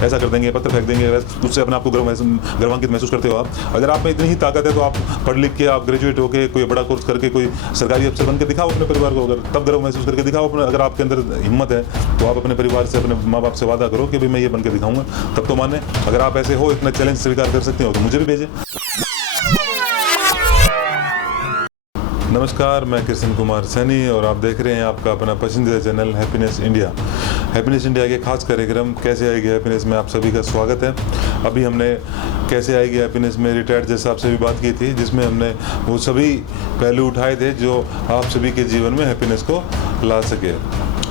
ऐसा कर देंगे, पत्थर फेंक देंगे, उससे अपने आप को गर्वान्वित महसूस करते हो आप। अगर आप में इतनी ही ताकत है तो आप पढ़ लिख के, आप ग्रेजुएट होकर कोई बड़ा कोर्स करके कोई सरकारी अफसर बन के दिखाओ अपने परिवार को, अगर तब गर्व महसूस करके दिखाओ अपने। अगर आपके अंदर हिम्मत है तो आप अपने परिवार से, अपने माँ बाप से वादा करो कि भाई मैं ये बन के दिखाऊंगा, तब तो माने। अगर आप ऐसे हो, इतना चैलेंज स्वीकार कर सकते हो तो मुझे भी भेजें। नमस्कार, मैं कृष्ण कुमार सैनी और आप देख रहे हैं आपका अपना पसंदीदा channel happiness India. Happiness India के खास कार्यक्रम कैसे आएगी हैप्पीनेस में आप सभी का स्वागत है। अभी हमने कैसे आएगी हैप्पीनेस में रिटायर्ड जज साहब से भी बात की थी, जिसमें हमने वो सभी पहलू उठाए थे जो आप सभी के जीवन में हैप्पीनेस को ला सके।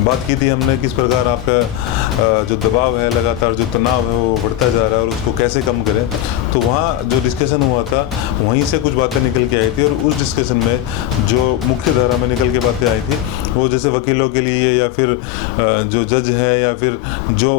बात की थी हमने किस प्रकार आपका जो दबाव है, लगातार जो तनाव है वो बढ़ता जा रहा है और उसको कैसे कम करें। तो वहाँ जो डिस्कशन हुआ था वहीं से कुछ बातें निकल के आई थी और उस डिस्कशन में जो मुख्य धारा में निकल के बातें आई थी वो जैसे वकीलों के लिए या फिर जो जज है या फिर जो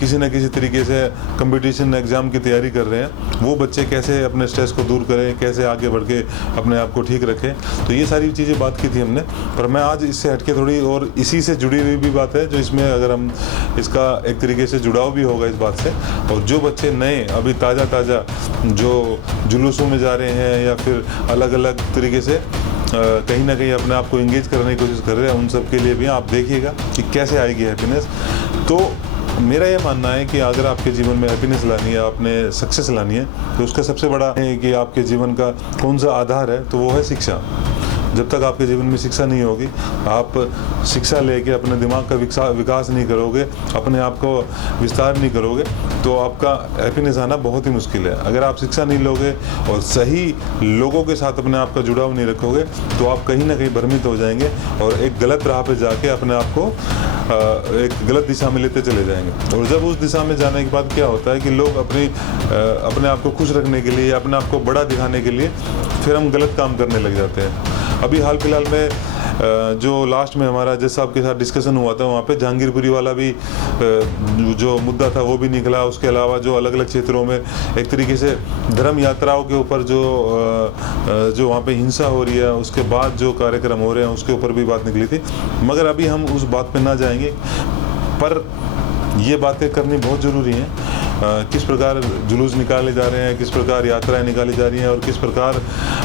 किसी न किसी तरीके से कंपटीशन एग्ज़ाम की तैयारी कर रहे हैं, वो बच्चे कैसे अपने स्ट्रेस को दूर करें, कैसे आगे बढ़ के अपने आप को ठीक रखें। तो ये सारी चीज़ें बात की थी हमने। पर मैं आज इससे हटके थोड़ी और इसी से जुड़ी हुई भी बात है जो इसमें अगर हम इसका एक तरीके से जुड़ाव भी होगा इस बात से। और जो बच्चे नए अभी ताज़ा जो जुलूसों में जा रहे हैं या फिर अलग अलग तरीके से कहीं ना कहीं अपने आप को इंगेज करने की कोशिश कर रहे हैं, उन सब के लिए भी आप देखिएगा कि कैसे आएगी हैप्पीनेस। तो मेरा ये मानना है कि अगर आपके जीवन में हैप्पीनेस लानी है, आपने सक्सेस लानी है, तो उसका सबसे बड़ा है कि आपके जीवन का कौन सा आधार है, तो वो है शिक्षा। जब तक आपके जीवन में शिक्षा नहीं होगी, आप शिक्षा लेके अपने दिमाग का विकास नहीं करोगे, अपने आप को विस्तार नहीं करोगे, तो आपका हैप्पीनेस आना बहुत ही मुश्किल है। अगर आप शिक्षा नहीं लोगे और सही लोगों के साथ अपने आप का जुड़ाव नहीं रखोगे तो आप कहीं ना कहीं भ्रमित हो जाएंगे और एक गलत राह पे जाके अपने आप को एक गलत दिशा में लेते चले जाएंगे। और जब उस दिशा में जाने के बाद क्या होता है कि लोग अपने आप को खुश रखने के लिए, अपने आप को बड़ा दिखाने के लिए फिर हम गलत काम करने लग जाते हैं। अभी हाल फिलहाल में जो लास्ट में हमारा जज साहब के साथ डिस्कशन हुआ था, वहाँ पे जहांगीरपुरी वाला भी जो मुद्दा था वो भी निकला। उसके अलावा जो अलग अलग क्षेत्रों में एक तरीके से धर्म यात्राओं के ऊपर जो वहाँ पे हिंसा हो रही है, उसके बाद जो कार्यक्रम हो रहे हैं उसके ऊपर भी बात निकली थी। मगर अभी हम उस बात पे ना जाएंगे, पर ये बातें करनी बहुत ज़रूरी हैं। किस प्रकार जुलूस निकाले जा रहे हैं, किस प्रकार यात्राएं निकाली जा रही हैं और किस प्रकार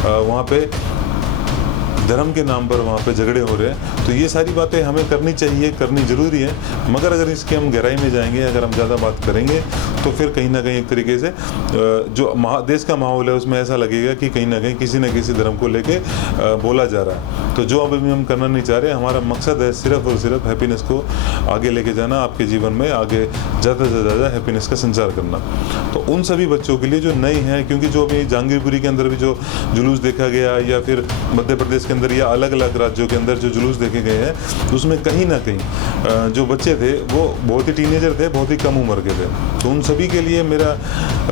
वहाँ पे धर्म के नाम पर वहाँ पे झगड़े हो रहे हैं। तो ये सारी बातें हमें करनी चाहिए, करनी ज़रूरी है। मगर अगर इसके हम गहराई में जाएंगे, अगर हम ज़्यादा बात करेंगे तो फिर कहीं ना कहीं एक तरीके से जो देश का माहौल है उसमें ऐसा लगेगा कि कहीं ना कहीं किसी न किसी धर्म को लेके बोला जा रहा है। तो जो अभी हम करना नहीं चाह रहे, हमारा मकसद है सिर्फ और सिर्फ हैप्पीनेस को आगे लेके जाना, आपके जीवन में आगे ज़्यादा से ज़्यादा हैप्पीनेस का संचार करना। तो उन सभी बच्चों के लिए जो नए हैं, क्योंकि जो अभी जहांगीरपुरी के अंदर भी जो जुलूस देखा गया या फिर मध्य प्रदेश के अंदर या अलग अलग राज्यों के अंदर जो जुलूस देखे गए हैं, उसमें कहीं ना कहीं जो बच्चे थे वो बहुत ही टीनेजर थे, बहुत ही कम उम्र के थे। तो उन सभी के लिए मेरा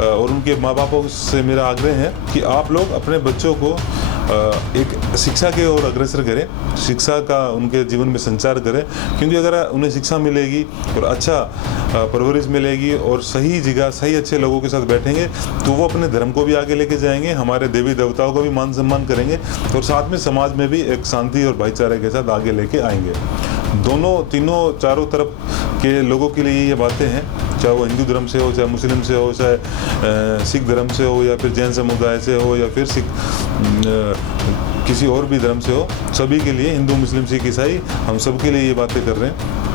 और उनके माँ बापों से मेरा आग्रह है कि आप लोग अपने बच्चों को एक शिक्षा की ओर अग्रसर करें, शिक्षा का उनके जीवन में संचार करें। क्योंकि अगर उन्हें शिक्षा मिलेगी और अच्छा परवरिश मिलेगी और सही जगह सही अच्छे लोगों के साथ बैठेंगे तो वो अपने धर्म को भी आगे लेके जाएंगे, हमारे देवी देवताओं का भी मान सम्मान करेंगे और साथ में समाज में भी एक शांति और भाईचारे के साथ आगे लेके आएंगे। दोनों तीनों चारों तरफ के लोगों के लिए ये बातें हैं, चाहे वो हिंदू धर्म से हो, चाहे मुस्लिम से हो, चाहे सिख धर्म से हो या फिर जैन समुदाय से हो या फिर किसी और भी धर्म से हो, सभी के लिए, हिंदू मुस्लिम सिख ईसाई, हम सब के लिए ये बातें कर रहे हैं।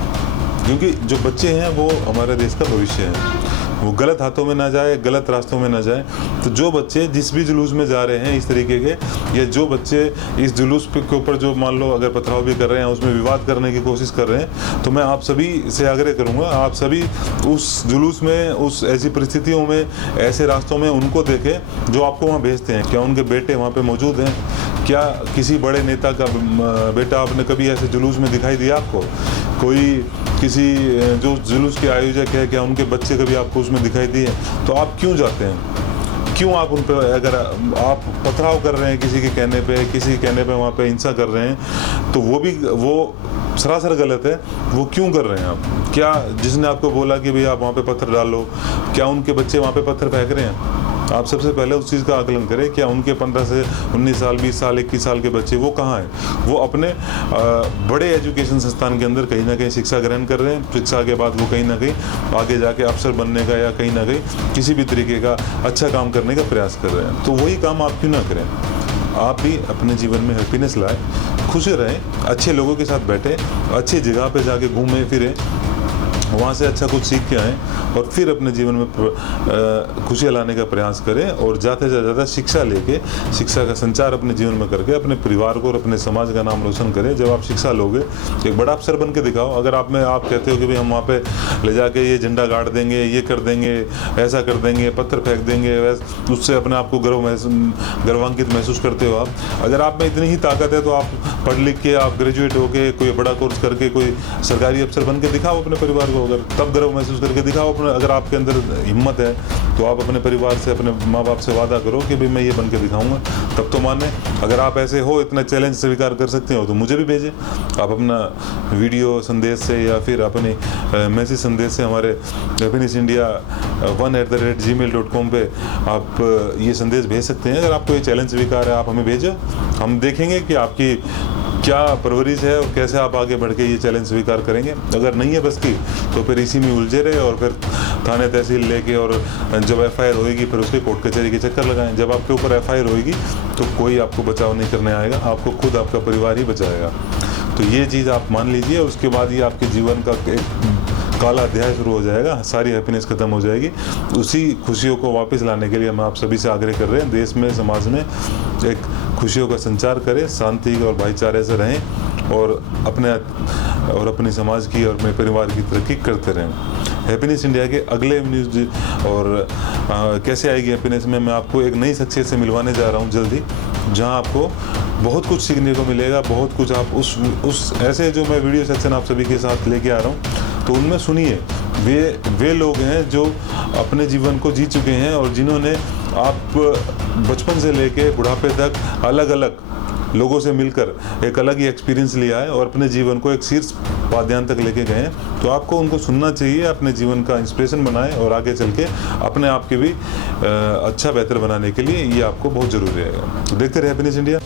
क्योंकि जो बच्चे हैं वो हमारे देश का भविष्य है, वो गलत हाथों में ना जाए, गलत रास्तों में ना जाए। तो जो बच्चे जिस भी जुलूस में जा रहे हैं इस तरीके के, या जो बच्चे इस जुलूस के ऊपर जो मान लो अगर पथराव भी कर रहे हैं, उसमें विवाद करने की कोशिश कर रहे हैं, तो मैं आप सभी से आग्रह करूंगा, आप सभी उस जुलूस में, उस ऐसी परिस्थितियों में, ऐसे रास्तों में उनको देखें जो आपको वहाँ भेजते हैं। क्या उनके बेटे वहाँ पे मौजूद हैं? क्या किसी बड़े नेता का बेटा आपने कभी ऐसे जुलूस में दिखाई दिया आपको? कोई किसी जो जुलूस के आयोजक है, क्या उनके बच्चे कभी आपको उसमें दिखाई दिए? तो आप क्यों जाते हैं? क्यों आप उन पर, अगर आप पथराव कर रहे हैं किसी के कहने पे, किसी के कहने पे वहाँ पे हिंसा कर रहे हैं, तो वो सरासर गलत है। वो क्यों कर रहे हैं आप? क्या जिसने आपको बोला कि भाई आप वहाँ पे पत्थर डालो, क्या उनके बच्चे वहाँ पे पत्थर फेंक रहे हैं? आप सबसे पहले उस चीज़ का आकलन करें, क्या उनके 15 से 19 साल, 20 साल, 21 साल के बच्चे वो कहाँ हैं? वो अपने बड़े एजुकेशन संस्थान के अंदर कहीं ना कहीं शिक्षा ग्रहण कर रहे हैं। शिक्षा के बाद वो कहीं ना कहीं आगे जाके अफसर बनने का या कहीं ना कहीं किसी भी तरीके का अच्छा काम करने का प्रयास कर रहे हैं। तो वही काम आप क्यों ना करें? आप भी अपने जीवन में हैप्पीनेस लाएं, खुश रहें, अच्छे लोगों के साथ बैठें, अच्छी जगह पे जाके घूमें फिरें, वहाँ से अच्छा कुछ सीख के आएँ और फिर अपने जीवन में खुशियाँ लाने का प्रयास करें। और ज़्यादा से ज़्यादा शिक्षा लेके, शिक्षा का संचार अपने जीवन में करके अपने परिवार को और अपने समाज का नाम रोशन करें। जब आप शिक्षा लोगे तो एक बड़ा अफसर बन के दिखाओ। अगर आप कहते हो कि भाई हम वहाँ पे ले जाके ये झंडा गाड़ देंगे, ये कर देंगे, ऐसा कर देंगे, पत्थर फेंक देंगे, उससे अपने आप को गर्वान्वित महसूस करते हो आप। अगर आप में इतनी ही ताकत है तो आप पढ़ लिख के, आप ग्रेजुएट होके, कोई बड़ा कोर्स करके कोई सरकारी अफसर बन के दिखाओ अपने परिवार को। अगर तब गर्व महसूस करके दिखाओ अपने, अगर आपके अंदर हिम्मत है तो आप अपने परिवार से, अपने माँ बाप से वादा करो कि भाई मैं ये बन के दिखाऊंगा, तब तो माने। अगर आप ऐसे हो, इतना चैलेंज स्वीकार कर सकते हो तो मुझे भी भेजें। आप अपना वीडियो संदेश से या फिर अपनी मैसेज संदेश से हमारे हैप्पीनेस इंडिया 1@gmail.com पे आप ये संदेश भेज सकते हैं। अगर आपको ये चैलेंज स्वीकार है, आप हमें भेजो, हम देखेंगे कि आपकी क्या परवरिश है और कैसे आप आगे बढ़ के ये चैलेंज स्वीकार करेंगे। अगर नहीं है बस की तो फिर इसी में उलझे रहे और फिर थाने तहसील लेके, और जब FIR होएगी फिर उसके कोर्ट कचहरी के चक्कर लगाएं। जब आपके ऊपर FIR होएगी तो कोई आपको बचाव नहीं करने आएगा, आपको खुद आपका परिवार ही बचाएगा। तो ये चीज़ आप मान लीजिए, उसके बाद ही आपके जीवन का एक काला अध्याय शुरू हो जाएगा, सारी हैप्पीनेस खत्म हो जाएगी। उसी खुशियों को वापस लाने के लिए हम आप सभी से आग्रह कर रहे हैं, देश में, समाज में एक खुशियों का संचार करें, शांति और भाईचारे से रहें और अपने समाज की और अपने परिवार की तरक्की करते रहें। हैप्पीनेस इंडिया के अगले न्यूज़ और कैसे आएगी हैप्पीनेस में मैं आपको एक नई शख्सियत से मिलवाने जा रहा हूँ जल्दी, जहाँ आपको बहुत कुछ सीखने को मिलेगा। बहुत कुछ आप उस ऐसे जो मैं वीडियो सेक्शन आप सभी के साथ लेके आ रहा हूँ, तो उनमें सुनिए, वे लोग हैं जो अपने जीवन को जी चुके हैं और जिन्होंने आप बचपन से लेके बुढ़ापे तक अलग अलग लोगों से मिलकर एक अलग ही एक्सपीरियंस लिया है और अपने जीवन को एक शीर्ष पायदान तक लेके गए हैं। तो आपको उनको सुनना चाहिए, अपने जीवन का इंस्पिरेशन बनाएं और आगे चल के अपने आप के भी अच्छा बेहतर बनाने के लिए ये आपको बहुत ज़रूरी है। तो देखते रहे हैप्पीनेस इंडिया।